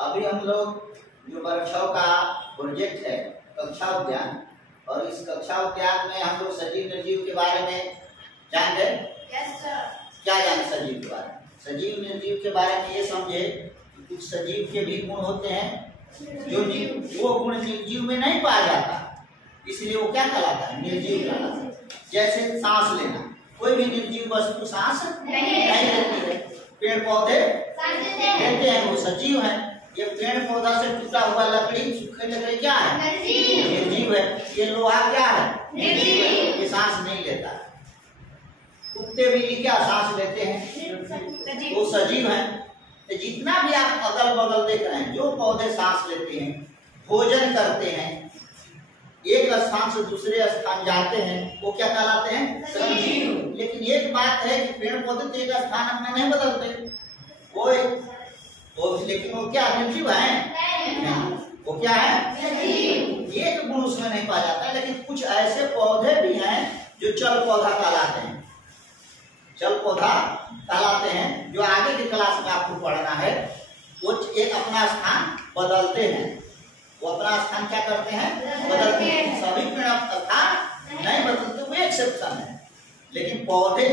अभी हम लोग जो वर्कशॉप का प्रोजेक्ट है कक्षा उद्यान, और इस कक्षा उद्यान में हम लोग सजीव निर्जीव के बारे में जान गए। क्या जाने सजीव के बारे में? सजीव निर्जीव के बारे में ये समझे कि कुछ सजीव के भी गुण होते हैं जो वो गुण निर्जीव में नहीं पाया जाता, इसलिए वो क्या कहलाता है? निर्जीव कहलाता है। जैसे सांस लेना, कोई भी निर्जीव वस्तु सांस नहीं लेती है। पेड़ पौधे लेते हैं, वो सजीव है। ये पेड़ पौधा से टूटा हुआ लकड़ी, सूखे लकड़ी क्या है? निर्जीव है। ये लोहा क्या है? निर्जीव है, ये सांस नहीं लेता। कुत्ते बिल्ली क्या सांस लेते हैं? वो सजीव है। तो जितना भी आप अगल बगल देख रहे हैं, जो पौधे सांस लेते हैं, भोजन करते हैं, एक स्थान से दूसरे स्थान जाते हैं, वो क्या कहलाते हैं? सजीव। लेकिन एक बात है कि पेड़ पौधे तो एक स्थान अपना नहीं बदलते, लेकिन वो क्या निर्जीव है? नहीं। वो क्या है? एक गुण उसमें नहीं पाया जाता। लेकिन कुछ ऐसे पौधे भी हैं जो चल पौधा कहलाते हैं। चल पौधा कहलाते हैं, जो आगे की क्लास में आपको पढ़ना है। वो एक अपना स्थान बदलते हैं। वो अपना स्थान क्या करते हैं? बदलते हैं। सभी पेड़ स्थान नहीं बदलते, वो एक्सेप्शन है। लेकिन पौधे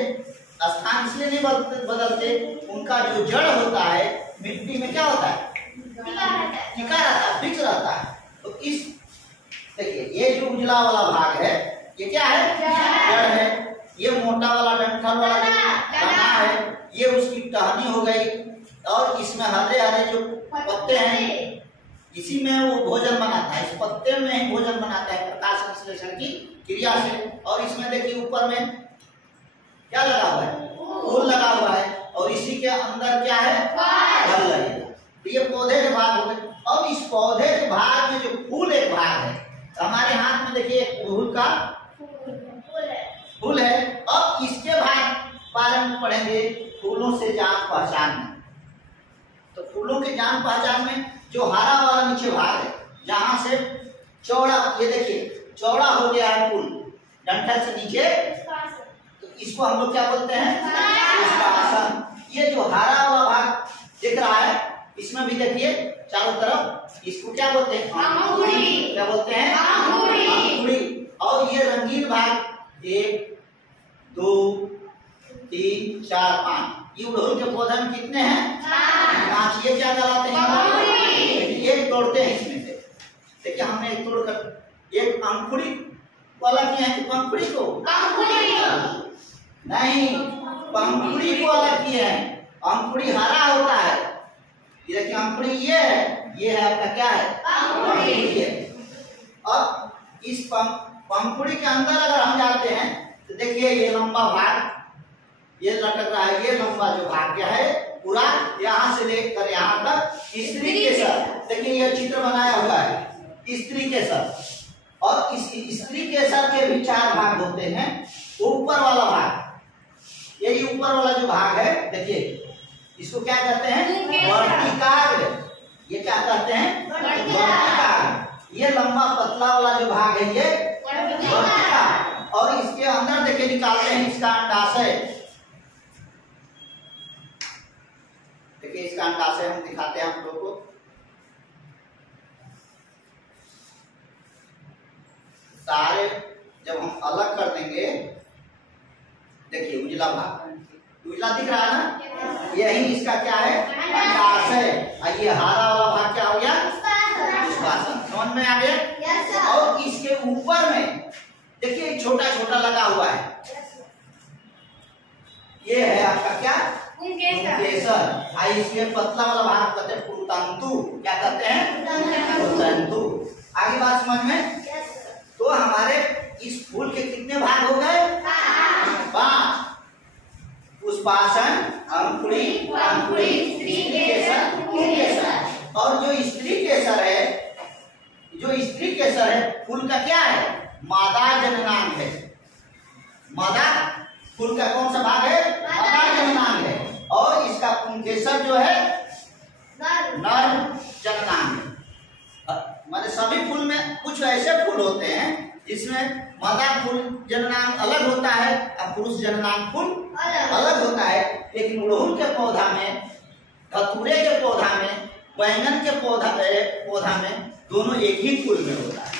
स्थान इसलिए नहीं बदलते, उनका जो जड़ होता है मिट्टी में क्या होता है? टिका रहता है, फिक्स रहता है। तो इस देखिए, ये जो उजला वाला भाग है, ये क्या है? जड़ है। ये मोटा वाला डंठल वाला दाना है, ये उसकी टहनी हो गई। और इसमें हरे हरे जो पत्ते हैं, इसी में वो भोजन बनाता है। इस पत्ते में ही भोजन बनाता है प्रकाश संश्लेषण की क्रिया से। और इसमें देखिए ऊपर में क्या लगा हुआ है? फूल लगा हुआ है। और इसी के अंदर क्या है? फल लगेगा। तो ये पौधे के भाग हो गए। अब इस पौधे के भाग में जो फूल एक भाग है, तो हमारे हाथ में देखिए फूल का फूल है। अब इसके भाग बारे में पढ़ेंगे, फूलों से जान पहचान में। तो फूलों के जान पहचान में जो हरा वाला नीचे भाग है, जहां से चौड़ा, ये देखिए चौड़ा हो गया है फूल डंठल से नीचे, तो इसको हम लोग क्या बोलते हैं? पुष्पासन। ये जो हरा वाला भाग दिख रहा है, इसमें भी देखिए चारों तरफ, इसको क्या बोलते हैं? अंकुरी। क्या बोलते हैं? अंकुरी। और ये रंगीन भाग 1 2 3 4 5, ये उड़हुल के पौधे में कितने हैं? 5। ये क्या कहलाते हैं? एक तोड़ते हैं इसमें से। देखिए हमने एक तोड़कर एक अंकुरी वाला किया है। पंखुड़ी को नहीं, पंखुड़ी को अलग किया है। अंकुरी हरा होता है। ये देखिए अंकुरी ये है, ये है आपका क्या है? अंकुरी है। अब इस पंखुड़ी के अंदर अगर हम जाते हैं तो देखिए ये लंबा भाग ये लटक रहा है। ये लंबा जो भाग क्या है पूरा, यहाँ से लेकर यहाँ तक स्त्री केसर। देखिए ये चित्र बनाया हुआ है स्त्री केसर। और इस स्त्री केसर के भी 4 भाग होते हैं। ऊपर वाला भाग, यही ऊपर वाला जो भाग है, देखिए इसको क्या कहते हैं? वर्टिकाग्र। ये क्या कहते हैं? वर्टिकाग्र। ये लंबा पतला वाला जो भाग है ये वर्टिकाग्र। और इसके अंदर देखिए निकालते हैं इसका अंडाशय। देखिए इसका अंडाशय हम दिखाते हैं हम लोग को। सारे जब हम अलग कर देंगे, देखिए उजला भाग, उजला दिख रहा है ना? यही इसका क्या है? अंडाशय। और ये हरा वाला भाग क्या हो गया? पुष्पासन। समझ में आ गया? और इसके ऊपर में देखिए छोटा छोटा लगा हुआ है, ये है आपका क्या? पुंकेसर। इसके पतला वाला भाग कहते हैं पुंतंतु। क्या कहते हैं? पुंतंतु। आगे बात समझ में? तो हमारे इस फूल के कितने भाग हो गए? 5। पुष्पासन, अंकुरी, स्त्री केसर, पुंकेसर। और जो स्त्री केसर है, फूल का क्या है? मादा जननांग है। मादा फूल का कौन सा भाग है? मादा जननांग है। और इसका पुंकेसर जो है नर जननांग है। माने सभी फूल में कुछ ऐसे फूल होते हैं जिसमें मादा फूल जननांग अलग होता है और पुरुष जननांग फूल अलग होता है। लेकिन उड़हुल के पौधा में, धतूरे के पौधा में बैंगन के पौधा में दोनों एक ही फूल में होता है।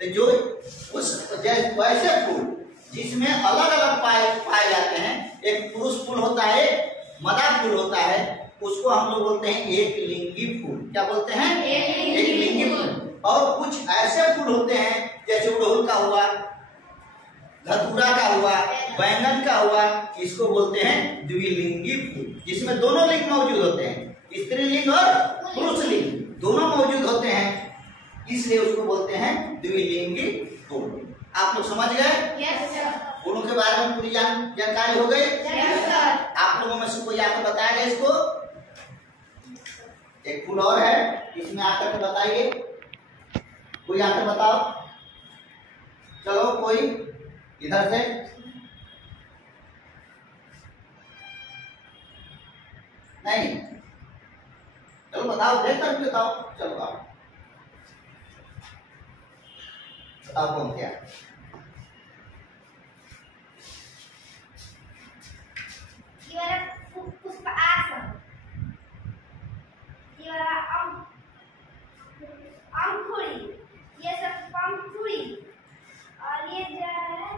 तो जो वैसे फूल जिसमें अलग अलग पाए जाते हैं, एक पुरुष फूल होता है, मदा फूल होता है, उसको हम लोग बोलते हैं एक लिंगी फूल। क्या बोलते हैं? एक लिंगी फूल। और कुछ ऐसे फूल होते हैं जैसे उड़हुल का हुआ, धतूरा का हुआ, बैंगन का हुआ, इसको बोलते हैं द्विलिंगी फूल, जिसमें दोनों लिंग मौजूद होते हैं, स्त्रीलिंग और पुरुष लिंग दोनों मौजूद होते हैं, इसलिए उसको बोलते हैं द्विलिंगी फूल। आप लोग समझ गए? Yes sir. फूलों के बारे में पूरी जानकारी हो गई? Yes sir. आप लोगों में से कोई आकर बताएगा इसको? एक फूल और है, इसमें आकर के बताइए, कोई आकर बताओ। चलो कोई इधर से, नहीं, चलो बताओ, बेहतर बताओ, चलो आप बताओ कौन क्या? पुष्प आसन, अंकुरी, ये सब पंखुड़ी, और ये जो है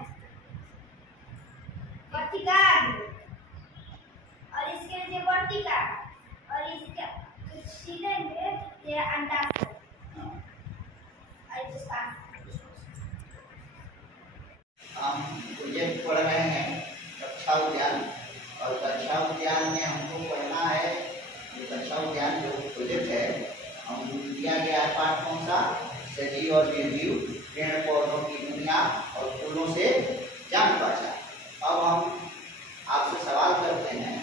वर्तिका, और इसके जो वर्तिका, और इसके सीधे में ये अंडाशय, और इसका हम प्रोजेक्ट पढ़ रहे हैं कक्षा उद्यान, और कक्षा उद्यान में हमको पढ़ना है, ये कक्षा उद्यान जो प्रोजेक्ट है हम दिया गया है पाठ कौन सा? सजीव और निर्जीव, पेड़ पौधों की दुनिया और फूलों से जान पहचान। अब हम आपसे सवाल करते हैं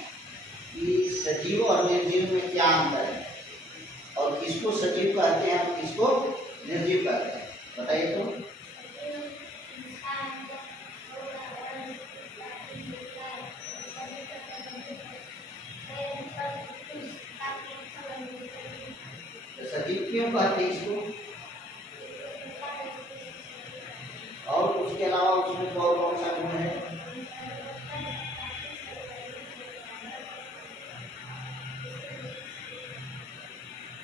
कि सजीव और निर्जीव में क्या अंतर है, और किसको सजीव कहते हैं और किसको निर्जीव कहते हैं, बताइए तो। सजीव क्यों कहते हैं इसको, और उसके अलावा उसमें कौन कौन सा गुण है?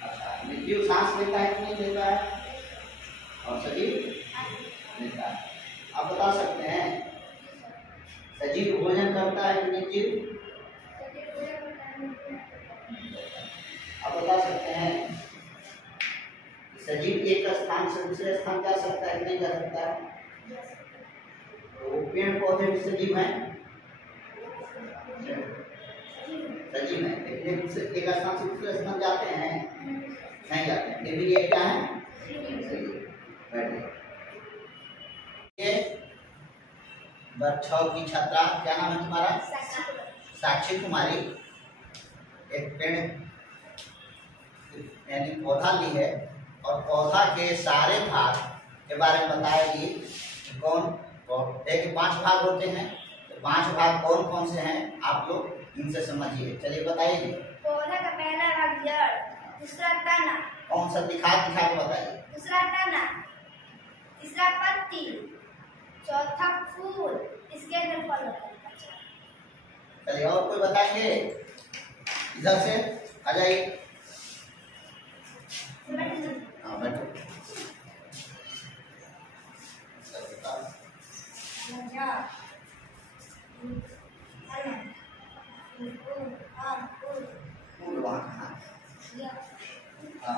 अच्छा, निर्जीव सांस लेता है कि नहीं लेता है, और सजीव लेता है। आप बता सकते हैं सजीव भोजन करता है कि निर्जीव? आप बता सकते हैं सजीव एक स्थान से दूसरे स्थान जा सकता है कि नहीं जा सकता है? तो पेड़ पौधे भी सजीव हैं, सजीव है, लेकिन एक स्थान से दूसरे स्थान जाते हैं नहीं जाते हैं, फिर भी ये क्या है? ये बच्चों की छात्रा, क्या नाम है तुम्हारा? साक्षी कुमारी। एक पेड़ यानी पौधा ली है, और पौधा के सारे भाग के बारे में बताएगी। कौन? देखिए 5 भाग होते हैं, तो 5 भाग कौन कौन से हैं आप लोग इनसे समझिए। चलिए बताइए। पौधा का पहला भाग जड़, दूसरा तना, कौन सा दिखा के बताइए। दूसरा तना, तीसरा पत्ती, चौथा फूल, इसके अंदर फल होता है। चलिए और कोई बताएंगे? इधर से आ जाइए। हाँ बैठो। फूल वहाँ कहाँ? हाँ